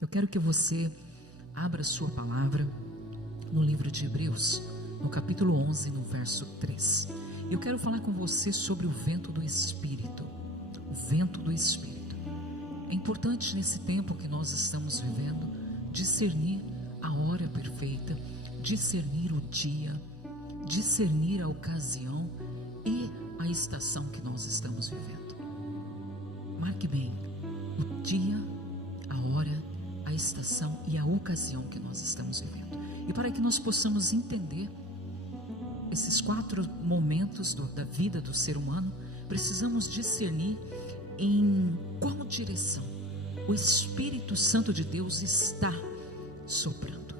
Eu quero que você abra sua palavra no livro de Hebreus, no capítulo 11, no verso 3. Eu quero falar com você sobre o vento do Espírito. O vento do Espírito. É importante nesse tempo que nós estamos vivendo discernir a hora perfeita, discernir o dia, discernir a ocasião e a estação que nós estamos vivendo. Marque bem o dia, a hora, a estação e a ocasião que nós estamos vivendo. E para que nós possamos entender esses 4 momentos da vida do ser humano, precisamos discernir em qual direção o Espírito Santo de Deus está soprando.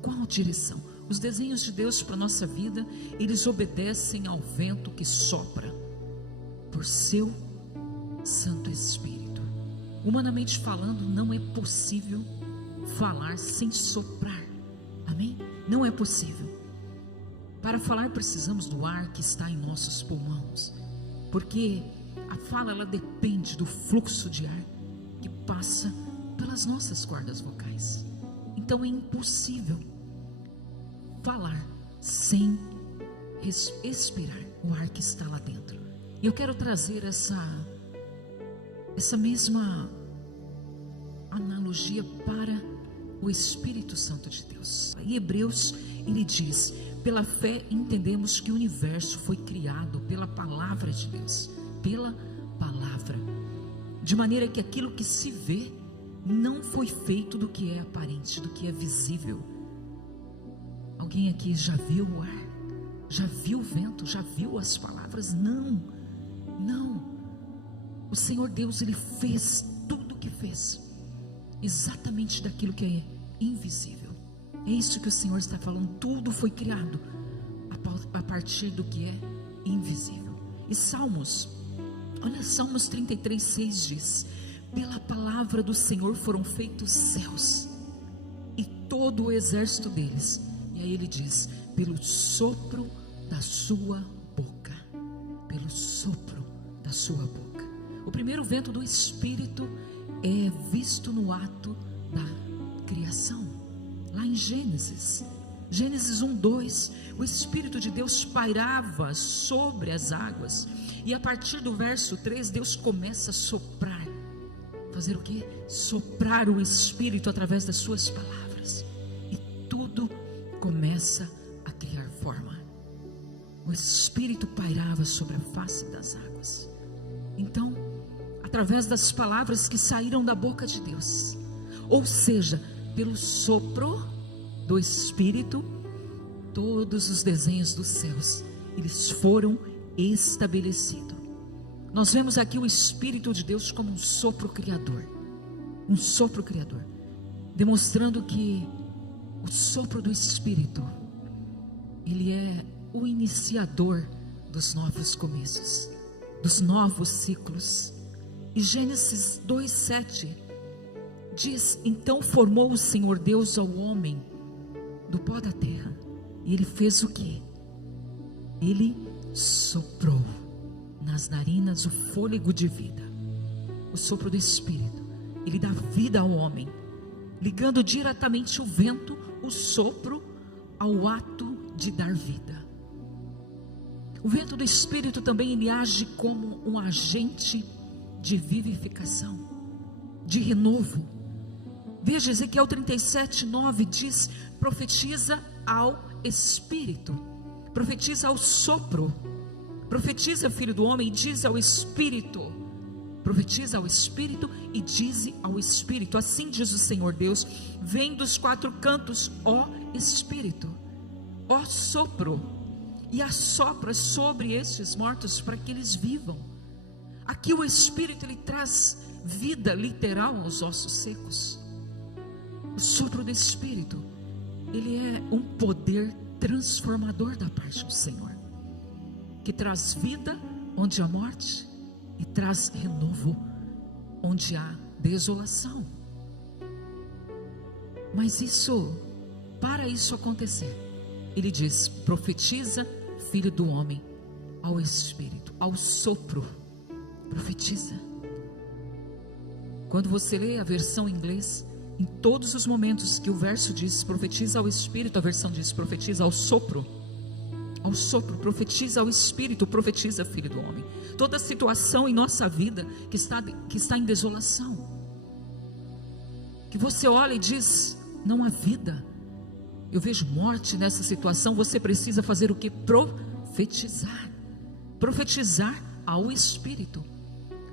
Qual direção? Os desenhos de Deus para a nossa vida, eles obedecem ao vento que sopra por seu Santo Espírito. Humanamente falando, não é possível falar sem soprar. Amém? Não é possível. Para falar precisamos do ar que está em nossos pulmões, porque a fala ela depende do fluxo de ar que passa pelas nossas cordas vocais. Então é impossível falar sem expirar o ar que está lá dentro. E eu quero trazer essa mesma analogia para o Espírito Santo de Deus. Em Hebreus ele diz: pela fé entendemos que o universo foi criado pela palavra de Deus, pela palavra, de maneira que aquilo que se vê não foi feito do que é aparente, do que é visível. Alguém aqui já viu o ar? Já viu o vento? Já viu as palavras? Não. O Senhor Deus, Ele fez tudo o que fez, exatamente daquilo que é invisível. É isso que o Senhor está falando. Tudo foi criado a partir do que é invisível. E Salmos 33:6 diz: pela palavra do Senhor foram feitos céus e todo o exército deles. E aí ele diz: pelo sopro da sua boca. Pelo sopro da sua boca. O primeiro vento do Espírito é visto no ato da criação. Lá em Gênesis 1:2, o Espírito de Deus pairava sobre as águas. E a partir do verso 3, Deus começa a soprar. Fazer o quê? Soprar o Espírito através das suas palavras. E tudo começa a criar forma. O Espírito pairava sobre a face das águas. Então, através das palavras que saíram da boca de Deus, ou seja, pelo sopro do Espírito, todos os desenhos dos céus, eles foram estabelecidos. Nós vemos aqui o Espírito de Deus como um sopro criador, demonstrando que o sopro do Espírito, ele é o iniciador dos novos começos, dos novos ciclos. E Gênesis 2:7 diz: então formou o Senhor Deus ao homem do pó da terra, e ele fez o quê? Ele soprou nas narinas o fôlego de vida. O sopro do Espírito, ele dá vida ao homem, ligando diretamente o vento, o sopro, ao ato de dar vida. O vento do Espírito também ele age como um agente de vivificação, de renovo. Veja, Ezequiel 37:9 diz: profetiza ao Espírito, profetiza ao sopro, profetiza, filho do homem, e diz ao Espírito, profetiza ao Espírito e diz ao Espírito, assim diz o Senhor Deus: vem dos 4 cantos, ó Espírito, ó sopro, e assopra sobre estes mortos para que eles vivam. Aqui o Espírito ele traz vida literal aos ossos secos. O sopro do Espírito, ele é um poder transformador da parte do Senhor, que traz vida onde há morte e traz renovo onde há desolação. Mas para isso acontecer, ele diz: profetiza, filho do homem, ao Espírito, ao sopro, profetiza. Quando você lê a versão em inglês, em todos os momentos que o verso diz profetiza ao Espírito, a versão diz profetiza ao sopro, profetiza ao Espírito, profetiza, filho do homem. Toda situação em nossa vida que está em desolação, que você olha e diz, não há vida, eu vejo morte nessa situação, você precisa fazer o que? Profetizar ao Espírito.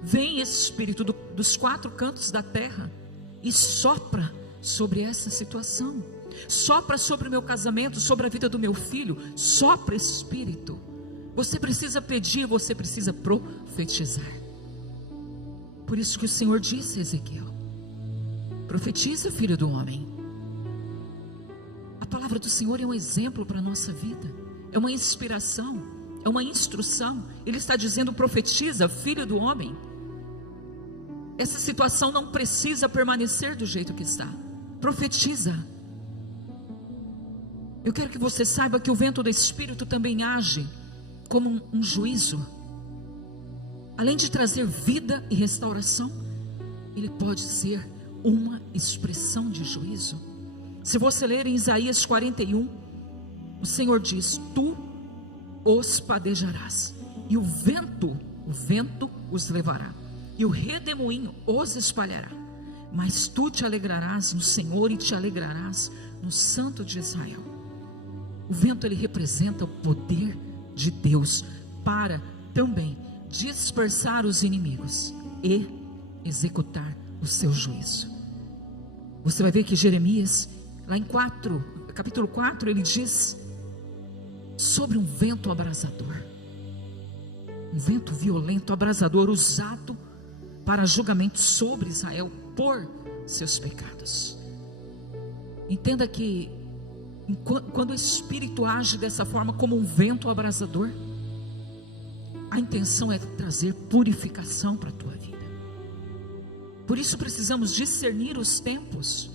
Vem esse Espírito dos quatro cantos da terra e sopra sobre essa situação, sopra sobre o meu casamento, sobre a vida do meu filho, sopra Espírito. Você precisa pedir, você precisa profetizar. Por isso que o Senhor disse a Ezequiel, profetiza, filho do homem. A palavra do Senhor é um exemplo para a nossa vida, é uma inspiração, é uma instrução. Ele está dizendo, profetiza, filho do homem. Essa situação não precisa permanecer do jeito que está. Profetiza. Eu quero que você saiba que o vento do Espírito também age como um juízo. Além de trazer vida e restauração, ele pode ser uma expressão de juízo. Se você ler em Isaías 41, o Senhor diz, tu os padejarás, e o vento os levará, e o redemoinho os espalhará, mas tu te alegrarás no Senhor e te alegrarás no Santo de Israel. O vento, ele representa o poder de Deus para também dispersar os inimigos e executar o seu juízo. Você vai ver que Jeremias, lá em capítulo 4, ele diz sobre um vento abrasador, um vento violento, abrasador, usado para julgamento sobre Israel por seus pecados. Entenda que quando o Espírito age dessa forma, como um vento abrasador, a intenção é trazer purificação para a tua vida. Por isso precisamos discernir os tempos.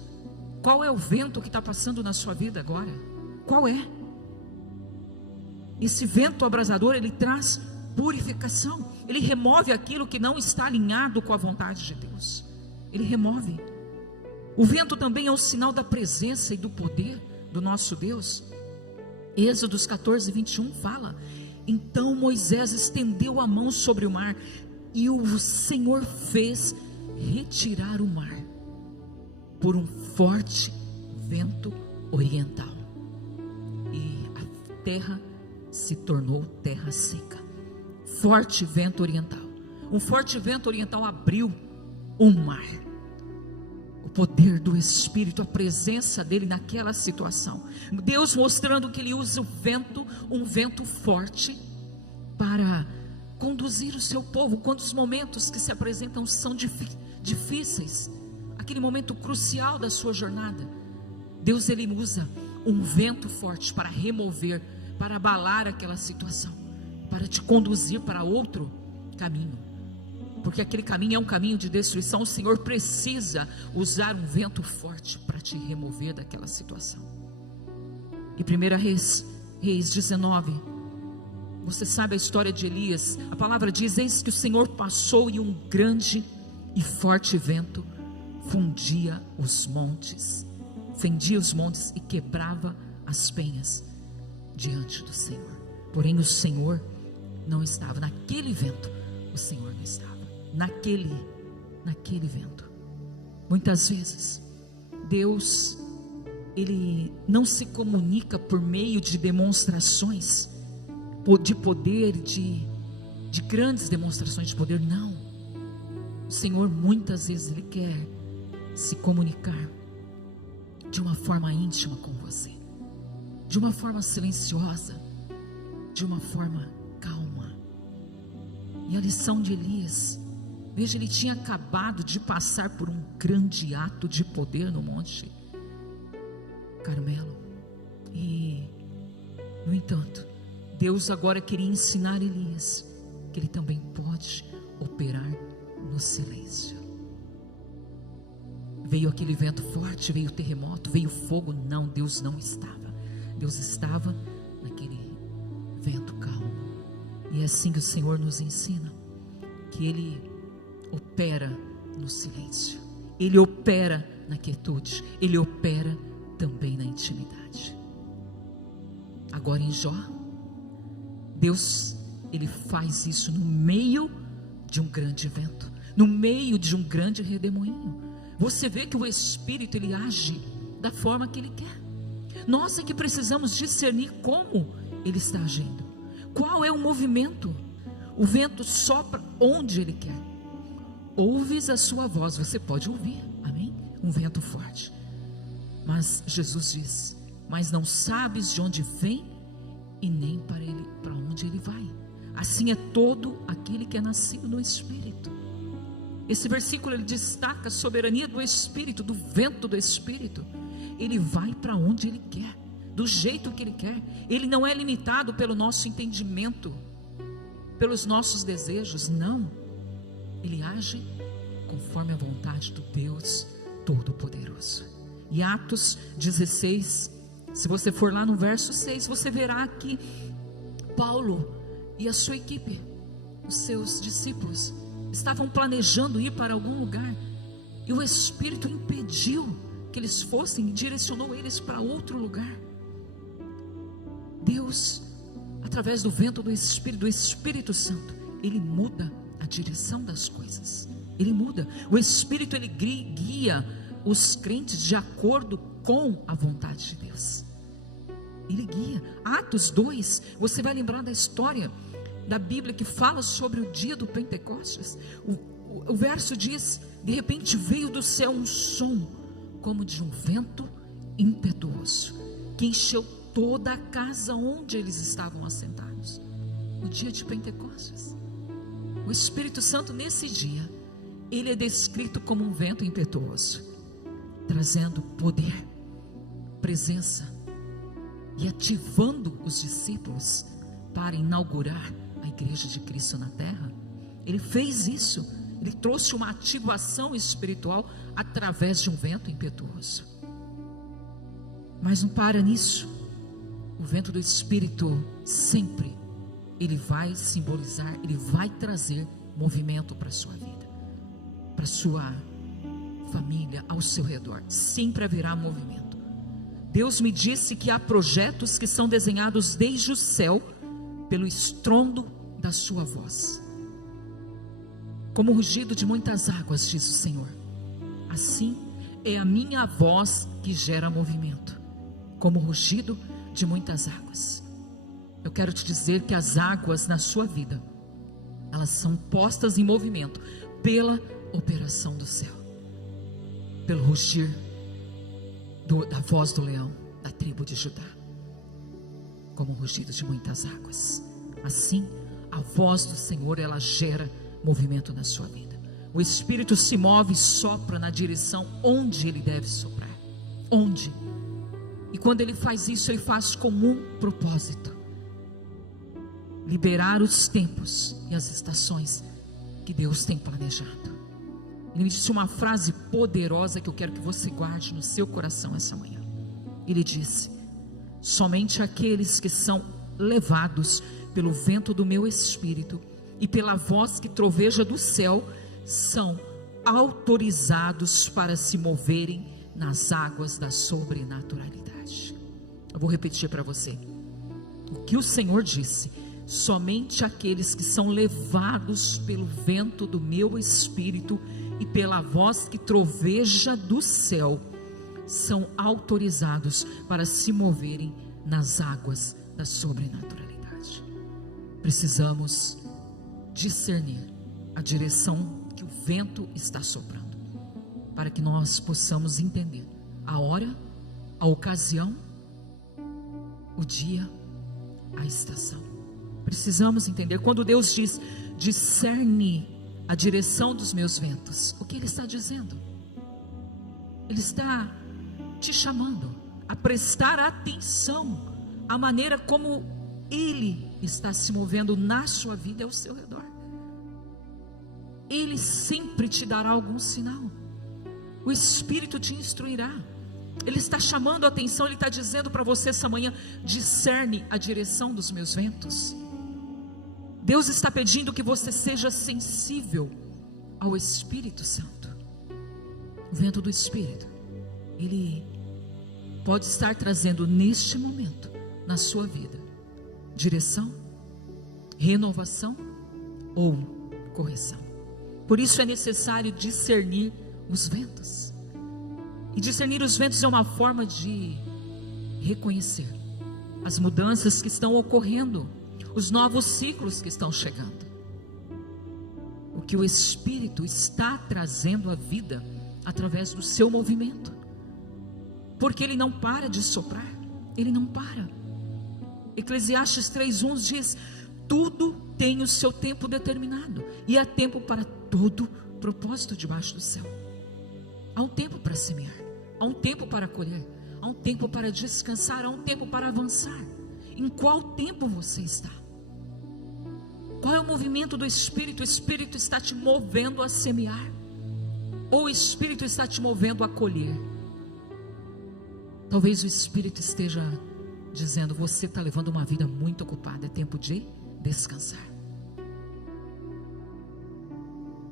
Qual é o vento que está passando na sua vida agora? Qual é? Esse vento abrasador, ele traz purificação, ele remove aquilo que não está alinhado com a vontade de Deus, ele remove. O vento também é um sinal da presença e do poder do nosso Deus. Êxodos 14, 21 fala, então Moisés estendeu a mão sobre o mar, e o Senhor fez retirar o mar por um forte vento oriental, e a terra se tornou terra seca. Forte vento oriental. Um forte vento oriental abriu o mar. O poder do Espírito, a presença dele naquela situação. Deus mostrando que ele usa o vento, um vento forte, para conduzir o seu povo quando os momentos que se apresentam são difíceis, aquele momento crucial da sua jornada. Deus, ele usa um vento forte para remover, para abalar aquela situação, para te conduzir para outro caminho, porque aquele caminho é um caminho de destruição. O Senhor precisa usar um vento forte para te remover daquela situação. E 1 Reis 19, você sabe a história de Elias. A palavra diz, eis que o Senhor passou e um grande e forte vento fendia os montes e quebrava as penhas diante do Senhor. Porém o Senhor não estava naquele vento, o Senhor não estava naquele vento. Muitas vezes Deus, ele não se comunica por meio de demonstrações de poder, de grandes demonstrações de poder. Não, o Senhor muitas vezes ele quer se comunicar de uma forma íntima com você, de uma forma silenciosa, de uma forma calma. E a lição de Elias, veja, ele tinha acabado de passar por um grande ato de poder no Monte Carmelo, e no entanto Deus agora queria ensinar Elias que ele também pode operar no silêncio. Veio aquele vento forte, veio o terremoto, veio o fogo. Não, Deus não estava. Deus estava naquele vento calmo. E é assim que o Senhor nos ensina, que Ele opera no silêncio, Ele opera na quietude, Ele opera também na intimidade. Agora em Jó, Deus, Ele faz isso no meio de um grande vento, no meio de um grande redemoinho. Você vê que o Espírito, Ele age da forma que Ele quer. Nós é que precisamos discernir como Ele está agindo, qual é o movimento. O vento sopra onde Ele quer. Ouves a sua voz, você pode ouvir, amém? Um vento forte. Mas Jesus diz: mas não sabes de onde vem e nem para onde ele vai. Assim é todo aquele que é nascido no Espírito. Esse versículo ele destaca a soberania do Espírito, do vento do Espírito. Ele vai para onde ele quer, do jeito que ele quer. Ele não é limitado pelo nosso entendimento, pelos nossos desejos, não. Ele age conforme a vontade do Deus Todo-Poderoso. E Atos 16, se você for lá no verso 6, você verá que Paulo e a sua equipe, os seus discípulos, estavam planejando ir para algum lugar, e o Espírito impediu que eles fossem e direcionou eles para outro lugar. Deus, através do vento do Espírito Santo, Ele muda a direção das coisas. Ele muda. O Espírito, Ele guia os crentes de acordo com a vontade de Deus. Ele guia. Atos 2, você vai lembrar da história da Bíblia que fala sobre o dia do Pentecostes. O verso diz: de repente veio do céu um som como de um vento impetuoso, que encheu toda a casa onde eles estavam assentados. No dia de Pentecostes, o Espírito Santo, nesse dia, ele é descrito como um vento impetuoso, trazendo poder, presença e ativando os discípulos para inaugurar a igreja de Cristo na terra. Ele fez isso. Ele trouxe uma ativação espiritual através de um vento impetuoso. Mas não para nisso. O vento do Espírito sempre, ele vai simbolizar, ele vai trazer movimento para a sua vida, para a sua família, ao seu redor. Sempre haverá movimento. Deus me disse que há projetos que são desenhados desde o céu pelo estrondo da sua voz, como o rugido de muitas águas, diz o Senhor. Assim é a minha voz que gera movimento, como o rugido de muitas águas. Eu quero te dizer que as águas na sua vida, elas são postas em movimento pela operação do céu, pelo rugir da voz do leão da tribo de Judá, como o rugido de muitas águas. Assim, a voz do Senhor, ela gera movimento na sua vida. O Espírito se move e sopra na direção onde ele deve soprar. Onde? E quando ele faz isso, ele faz com um propósito: liberar os tempos e as estações que Deus tem planejado. Ele me disse uma frase poderosa que eu quero que você guarde no seu coração essa manhã. Ele disse: somente aqueles que são levados pelo vento do meu Espírito e pela voz que troveja do céu são autorizados para se moverem nas águas da sobrenaturalidade. Eu vou repetir para você o que o Senhor disse: somente aqueles que são levados pelo vento do meu Espírito e pela voz que troveja do céu são autorizados para se moverem nas águas da sobrenaturalidade. Precisamos discernir a direção que o vento está soprando, para que nós possamos entender a hora, a ocasião, o dia, a estação. Precisamos entender. Quando Deus diz: discerne a direção dos meus ventos, o que Ele está dizendo? Ele está te chamando a prestar atenção à maneira como Ele está se movendo na sua vida e ao seu redor. Ele sempre te dará algum sinal. O Espírito te instruirá. Ele está chamando a atenção. Ele está dizendo para você essa manhã: discerne a direção dos meus ventos. Deus está pedindo que você seja sensível ao Espírito Santo. O vento do Espírito, Ele pode estar trazendo neste momento, na sua vida, direção, renovação ou correção. Por isso é necessário discernir os ventos. E discernir os ventos é uma forma de reconhecer as mudanças que estão ocorrendo, os novos ciclos que estão chegando, o que o Espírito está trazendo à vida através do seu movimento, porque Ele não para de soprar, Ele não para. Eclesiastes 3:1 diz: tudo tem o seu tempo determinado, e há tempo para todo propósito debaixo do céu. Há um tempo para semear, há um tempo para colher, há um tempo para descansar, há um tempo para avançar. Em qual tempo você está? Qual é o movimento do Espírito? O Espírito está te movendo a semear, ou o Espírito está te movendo a colher? Talvez o Espírito esteja dizendo: você está levando uma vida muito ocupada, é tempo de descansar.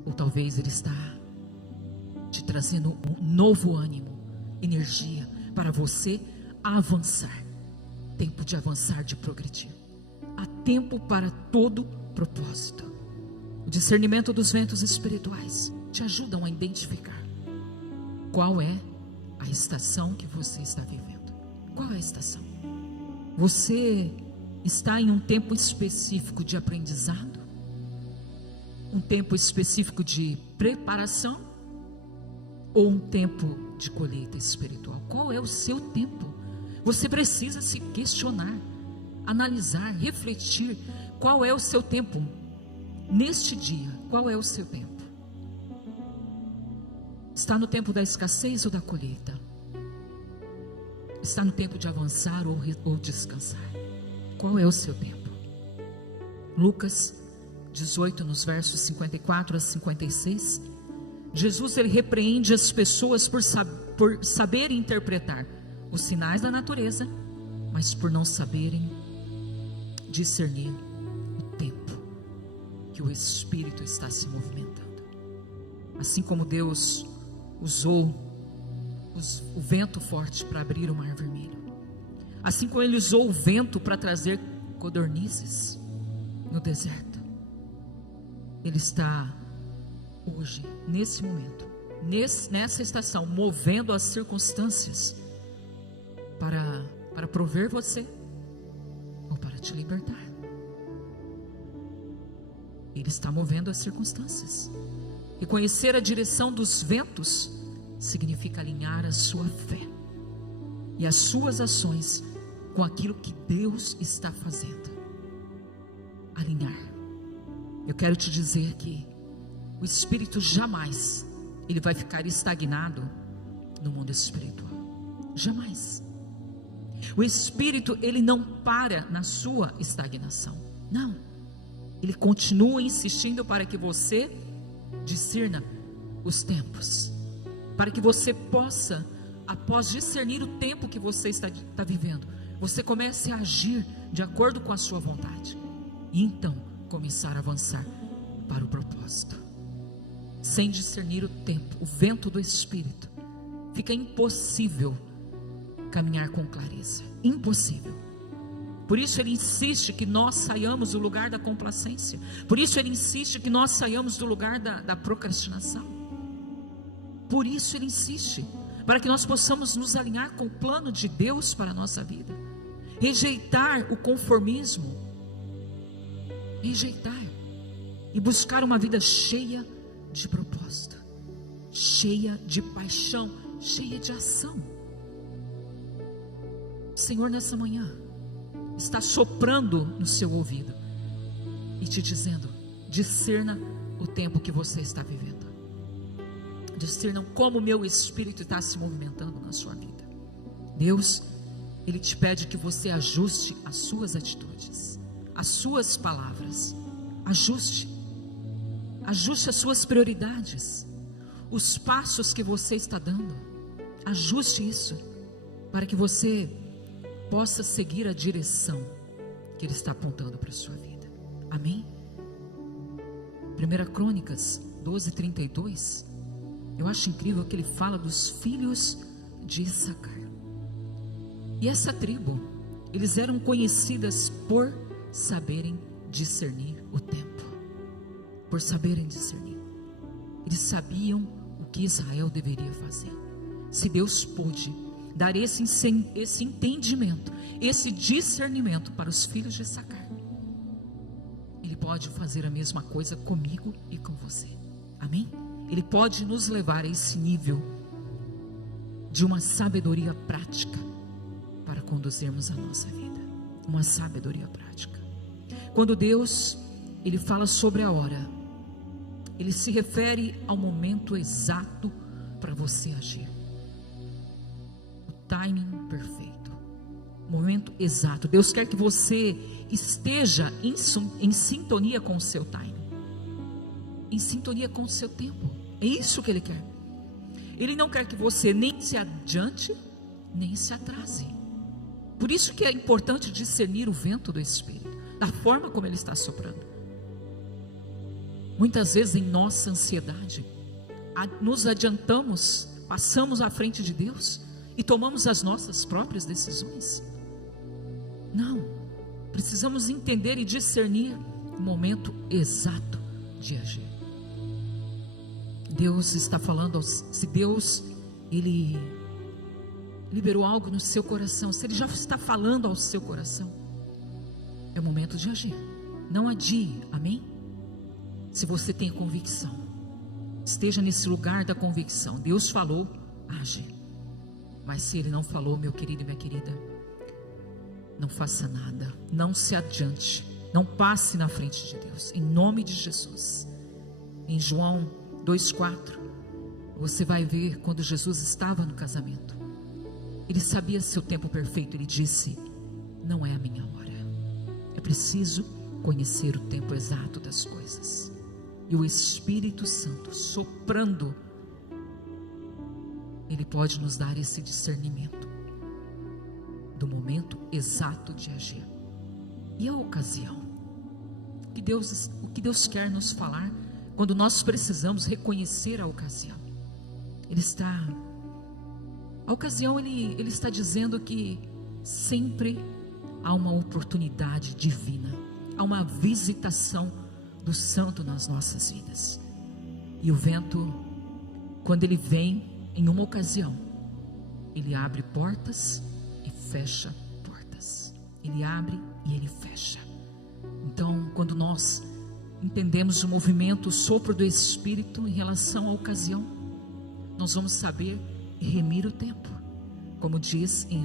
Ou talvez Ele está te trazendo um novo ânimo, energia para você avançar. Tempo de avançar, de progredir. Há tempo para todo propósito. O discernimento dos ventos espirituais te ajudam a identificar qual é a estação que você está vivendo. Qual é a estação? Você está em um tempo específico de aprendizado? Um tempo específico de preparação? Ou um tempo de colheita espiritual? Qual é o seu tempo? Você precisa se questionar, analisar, refletir. Qual é o seu tempo neste dia? Qual é o seu tempo? Está no tempo da escassez ou da colheita? Está no tempo de avançar ou descansar? Qual é o seu tempo? Lucas 18, nos versos 54 a 56, Jesus ele repreende as pessoas por saberem interpretar os sinais da natureza, mas por não saberem discernir o tempo que o Espírito está se movimentando. Assim como Deus usou o vento forte para abrir o mar vermelho, assim como Ele usou o vento para trazer codornizes no deserto, Ele está hoje, nesse momento, nessa estação, movendo as circunstâncias para prover você ou para te libertar. Ele está movendo as circunstâncias. E conhecer a direção dos ventos significa alinhar a sua fé e as suas ações com aquilo que Deus está fazendo. Alinhar. Eu quero te dizer que o Espírito jamais ele vai ficar estagnado no mundo espiritual. Jamais. O Espírito ele não para na sua estagnação. Não. Ele continua insistindo para que você discerna os tempos, para que você possa, após discernir o tempo que você está vivendo, você comece a agir de acordo com a sua vontade, e então começar a avançar para o propósito. Sem discernir o tempo, o vento do Espírito, fica impossível caminhar com clareza, impossível. Por isso Ele insiste que nós saiamos do lugar da complacência, por isso Ele insiste que nós saiamos do lugar da procrastinação. Por isso Ele insiste, para que nós possamos nos alinhar com o plano de Deus para a nossa vida, rejeitar o conformismo, rejeitar e buscar uma vida cheia de propósito, cheia de paixão, cheia de ação. O Senhor nessa manhã está soprando no seu ouvido e te dizendo: discerna o tempo que você está vivendo, discerna como o meu Espírito está se movimentando na sua vida. Deus, Ele te pede que você ajuste as suas atitudes, as suas palavras, ajuste as suas prioridades, os passos que você está dando, ajuste isso, para que você possa seguir a direção que Ele está apontando para a sua vida. Amém? 1 Crônicas 12:32, eu acho incrível que ele fala dos filhos de Issacar. E essa tribo, eles eram conhecidas por saberem discernir o tempo. Por saberem discernir. Eles sabiam o que Israel deveria fazer. Se Deus pôde dar esse entendimento, esse discernimento para os filhos de Issacar, Ele pode fazer a mesma coisa comigo e com você. Amém? Ele pode nos levar a esse nível de uma sabedoria prática para conduzirmos a nossa vida. Uma sabedoria prática. Quando Deus, Ele fala sobre a hora, Ele se refere ao momento exato para você agir. O timing perfeito. O momento exato. Deus quer que você esteja em sintonia com o seu timing. Em sintonia com o seu tempo. É isso que Ele quer. Ele não quer que você nem se adiante, nem se atrase. Por isso que é importante discernir o vento do Espírito, da forma como ele está soprando. Muitas vezes em nossa ansiedade, nos adiantamos, passamos à frente de Deus e tomamos as nossas próprias decisões. Não, precisamos entender e discernir o momento exato de agir. Deus está falando, se Deus, Ele liberou algo no seu coração, se Ele já está falando ao seu coração, é o momento de agir. Não adie, amém? Se você tem convicção, esteja nesse lugar da convicção. Deus falou, age. Mas se Ele não falou, meu querido e minha querida, não faça nada, não se adiante, não passe na frente de Deus, em nome de Jesus. Em João 2,4, você vai ver quando Jesus estava no casamento, Ele sabia seu tempo perfeito. Ele disse, não é a minha hora, é preciso conhecer o tempo exato das coisas. E o Espírito Santo soprando, Ele pode nos dar esse discernimento do momento exato de agir. E a ocasião, o que Deus quer nos falar quando nós precisamos reconhecer a ocasião. A ocasião, ele está dizendo que sempre há uma oportunidade divina, há uma visitação do Santo nas nossas vidas. E o vento, quando ele vem em uma ocasião, ele abre portas e fecha portas. Ele abre e ele fecha. Então, quando nós entendemos o movimento, o sopro do Espírito em relação à ocasião, nós vamos saber remir o tempo, como diz em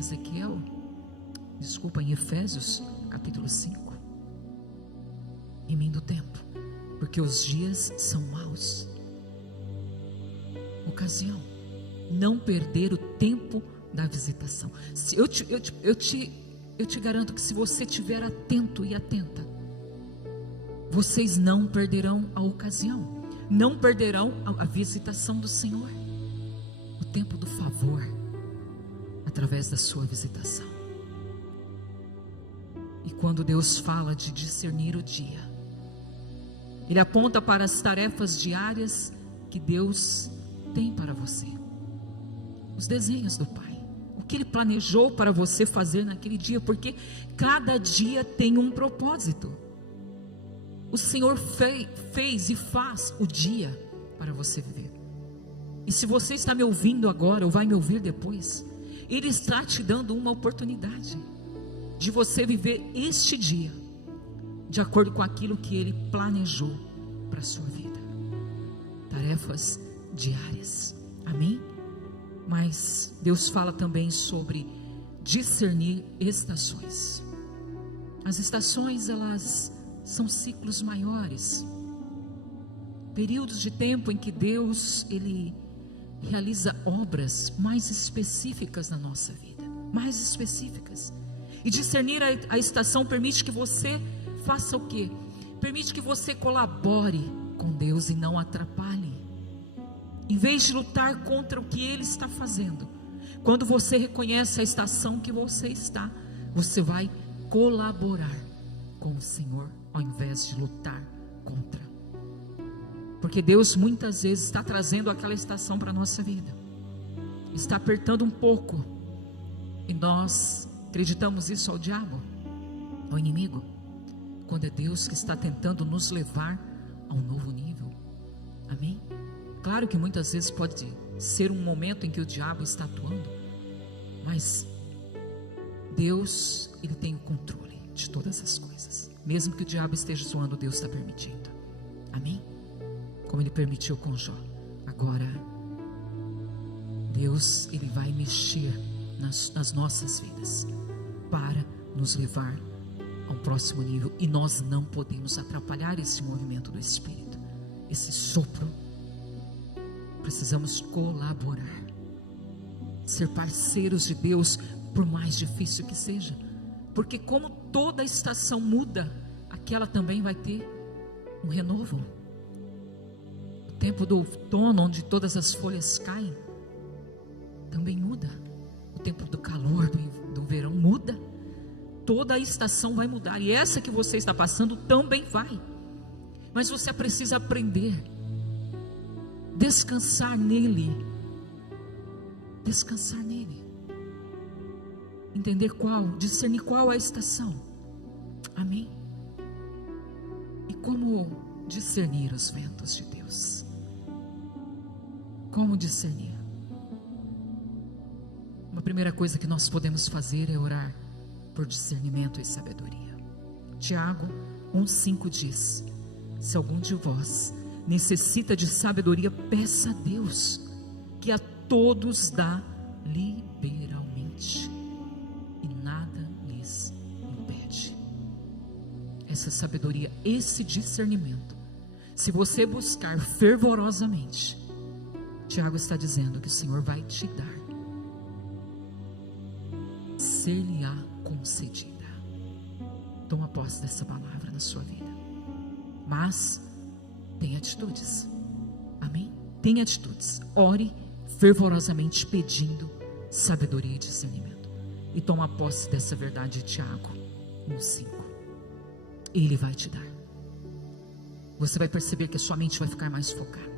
em Efésios capítulo 5, remindo o tempo, porque os dias são maus. Ocasião, não perder o tempo da visitação. Eu te garanto que se você estiver atento e atenta, vocês não perderão a ocasião, não perderão a visitação do Senhor, o tempo do favor, através da sua visitação. E quando Deus fala de discernir o dia, Ele aponta para as tarefas diárias que Deus tem para você, os desenhos do Pai, o que Ele planejou para você fazer naquele dia, porque cada dia tem um propósito. O Senhor fez e faz o dia para você viver. E se você está me ouvindo agora ou vai me ouvir depois, Ele está te dando uma oportunidade de você viver este dia de acordo com aquilo que Ele planejou para a sua vida. Tarefas diárias, amém? Mas Deus fala também sobre discernir estações. As estações, elas são ciclos maiores, períodos de tempo em que Deus, Ele realiza obras mais específicas na nossa vida, mais específicas. E discernir a estação permite que você faça o quê? Permite que você colabore com Deus e não atrapalhe. Em vez de lutar contra o que Ele está fazendo, quando você reconhece a estação que você está, você vai colaborar com o Senhor, ao invés de lutar contra. Porque Deus muitas vezes está trazendo aquela estação para a nossa vida. está apertando um pouco, e nós acreditamos isso ao diabo, ao inimigo, quando é Deus que está tentando nos levar a um novo nível. Amém? Claro que muitas vezes pode ser um momento em que o diabo está atuando, mas Deus, Ele tem o controle de todas as coisas. Mesmo que o diabo esteja zoando, Deus está permitindo. Amém? Como Ele permitiu com Jó. Agora Deus, Ele vai mexer nas nossas vidas para nos levar a um próximo nível, e nós não podemos atrapalhar esse movimento do Espírito, esse sopro. Precisamos colaborar, ser parceiros de Deus, por mais difícil que seja, porque como toda estação muda, aquela também vai ter um renovo. O tempo do outono, onde todas as folhas caem, também muda. O tempo do calor, do verão, muda. Toda a estação vai mudar, e essa que você está passando também vai. Mas você precisa aprender, descansar nele, entender discernir qual é a estação. Amém? E como discernir os ventos de Deus? Como discernir? Uma primeira coisa que nós podemos fazer é orar por discernimento e sabedoria. Tiago 1,5 diz: se algum de vós necessita de sabedoria, peça a Deus, que a todos dá liberalmente, e nada lhes impede. Essa sabedoria, esse discernimento, se você buscar fervorosamente, Tiago está dizendo que o Senhor vai te dar, ser-lhe-á concedida. Toma posse dessa palavra na sua vida, mas tem atitudes. Amém? Tem atitudes. Ore fervorosamente pedindo sabedoria e discernimento, e toma posse dessa verdade de Tiago 1,5. Ele vai te dar. Você vai perceber que a sua mente vai ficar mais focada,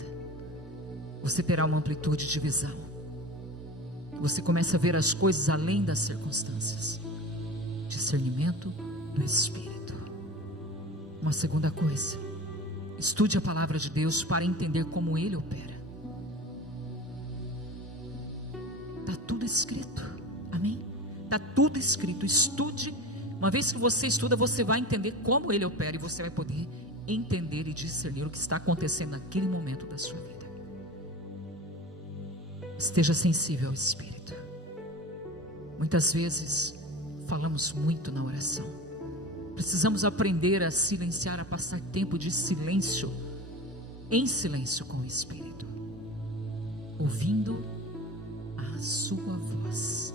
você terá uma amplitude de visão, você começa a ver as coisas além das circunstâncias. Discernimento do Espírito. Uma segunda coisa, estude a palavra de Deus para entender como Ele opera. Está tudo escrito. Amém? Está tudo escrito. Estude. Uma vez que você estuda, você vai entender como Ele opera, e você vai poder entender e discernir o que está acontecendo naquele momento da sua vida. Esteja sensível ao Espírito. Muitas vezes falamos muito na oração. Precisamos aprender a silenciar, a passar tempo de silêncio, em silêncio com o Espírito, ouvindo a sua voz,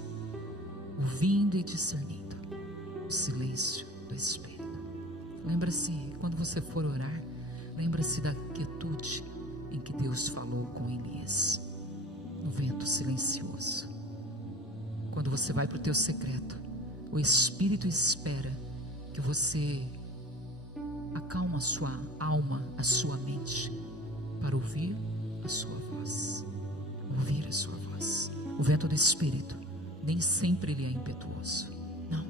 ouvindo e discernindo o silêncio do Espírito. Lembra-se, quando você for orar, lembra-se da quietude em que Deus falou com Elias, no vento silencioso. Quando você vai para o teu secreto, o Espírito espera que você acalma a sua alma, a sua mente, para ouvir a sua voz. Ouvir a sua voz. O vento do Espírito, nem sempre ele é impetuoso. Não.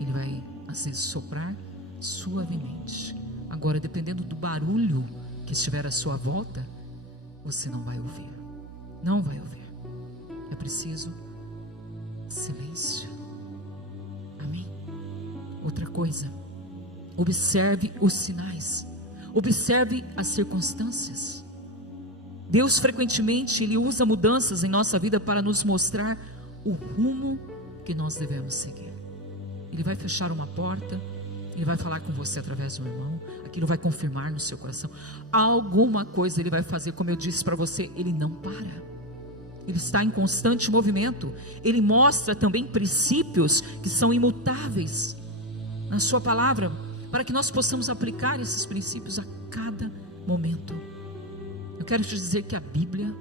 Ele vai, às vezes, soprar suavemente. Agora, dependendo do barulho que estiver à sua volta, você não vai ouvir. Não vai ouvir. É preciso silêncio. Amém? Outra coisa, observe os sinais, observe as circunstâncias. Deus frequentemente Ele usa mudanças em nossa vida para nos mostrar o rumo que nós devemos seguir. Ele vai fechar uma porta, Ele vai falar com você através do irmão, aquilo vai confirmar no seu coração, alguma coisa Ele vai fazer. Como eu disse para você, Ele não para, Ele está em constante movimento. Ele mostra também princípios que são imutáveis na sua palavra, para que nós possamos aplicar esses princípios a cada momento. Eu quero te dizer que a Bíblia,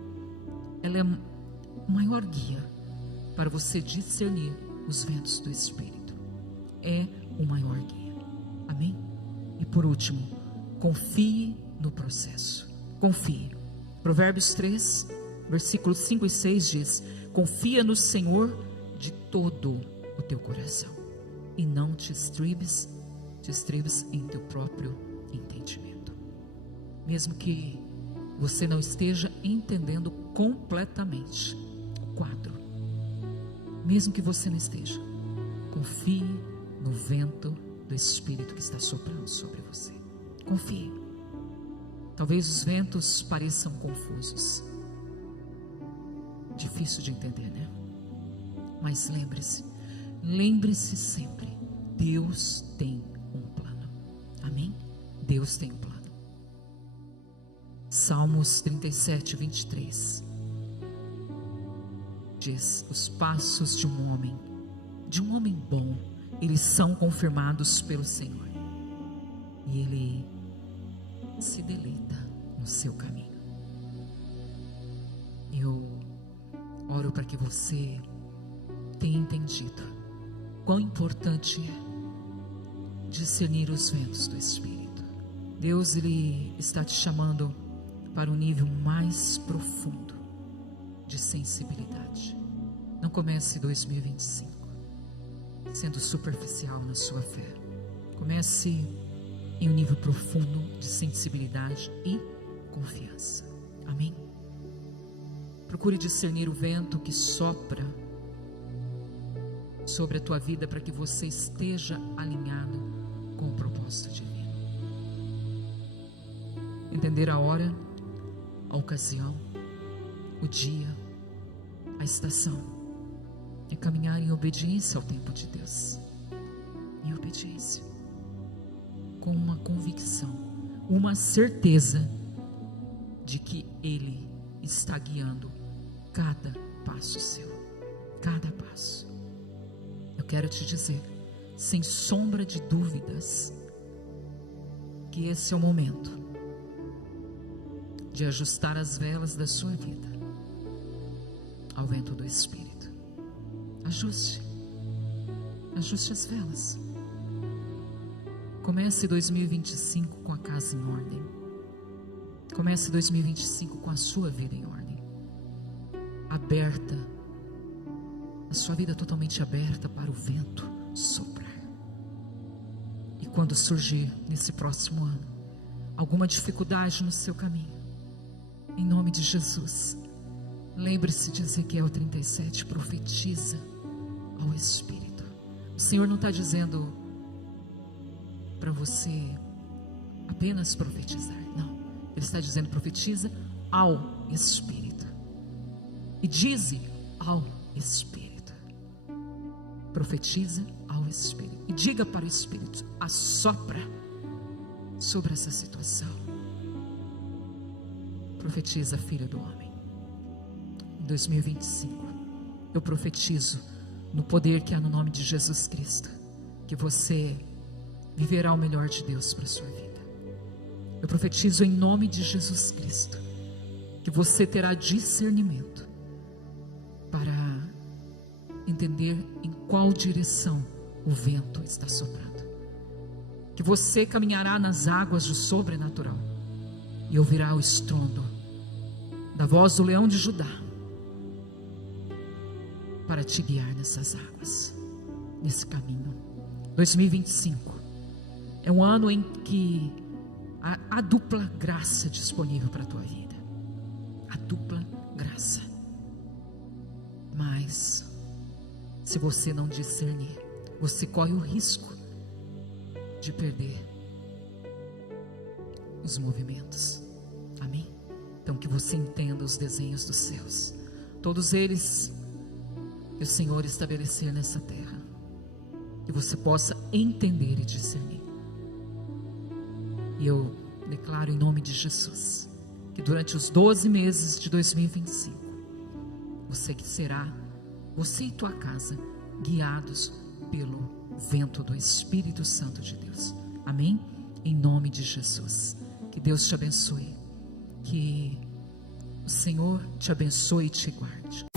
ela é o maior guia para você discernir os ventos do Espírito. É o maior guia. Amém? E por último, confie no processo. Confie. Provérbios 3, Versículos 5 e 6 diz: confia no Senhor de todo o teu coração e não te estribes em teu próprio entendimento. Mesmo que você não esteja entendendo completamente o quadro, mesmo que você não esteja, confie no vento do Espírito que está soprando sobre você. Confie. Talvez os ventos pareçam confusos, difícil de entender, né? Mas lembre-se sempre, Deus tem um plano. Amém? Deus tem um plano. Salmos 37, 23 diz: os passos de um homem bom, eles são confirmados pelo Senhor, e Ele se deleita no seu caminho. Eu oro para que você tenha entendido quão importante é discernir os ventos do Espírito. Deus, Ele está te chamando para um nível mais profundo de sensibilidade. Não comece 2025 sendo superficial na sua fé. Comece em um nível profundo de sensibilidade e confiança. Amém? Procure discernir o vento que sopra sobre a tua vida para que você esteja alinhado com o propósito divino. Entender a hora, a ocasião, o dia, a estação, é caminhar em obediência ao tempo de Deus. Em obediência, com uma convicção, uma certeza de que Ele está guiando cada passo seu, cada passo. Eu quero te dizer, sem sombra de dúvidas, que esse é o momento de ajustar as velas da sua vida ao vento do Espírito. Ajuste as velas. Comece 2025 com a casa em ordem. Comece 2025 com a sua vida em ordem, aberta, a sua vida totalmente aberta para o vento soprar. E quando surgir nesse próximo ano alguma dificuldade no seu caminho, em nome de Jesus, lembre-se de Ezequiel 37, profetiza ao Espírito. O Senhor não está dizendo para você apenas profetizar, não. Ele está dizendo: profetiza ao Espírito e dize ao Espírito. Profetiza ao Espírito e diga para o Espírito: assopra sobre essa situação. Profetiza, filho do homem. Em 2025 eu profetizo no poder que há no nome de Jesus Cristo, que você viverá o melhor de Deus para a sua vida. Eu profetizo em nome de Jesus Cristo que você terá discernimento para entender em qual direção o vento está soprando, que você caminhará nas águas do sobrenatural e ouvirá o estrondo da voz do leão de Judá para te guiar nessas águas, nesse caminho. 2025 é um ano em que há dupla graça disponível para a tua vida, a dupla graça. Mas se você não discernir, você corre o risco de perder os movimentos. Amém? Então que você entenda os desenhos dos céus, todos eles que o Senhor estabelecer nessa terra, que você possa entender e discernir. E eu declaro em nome de Jesus que durante os 12 meses de 2025 você e tua casa, guiados pelo vento do Espírito Santo de Deus. Amém? Em nome de Jesus. Que Deus te abençoe, que o Senhor te abençoe e te guarde.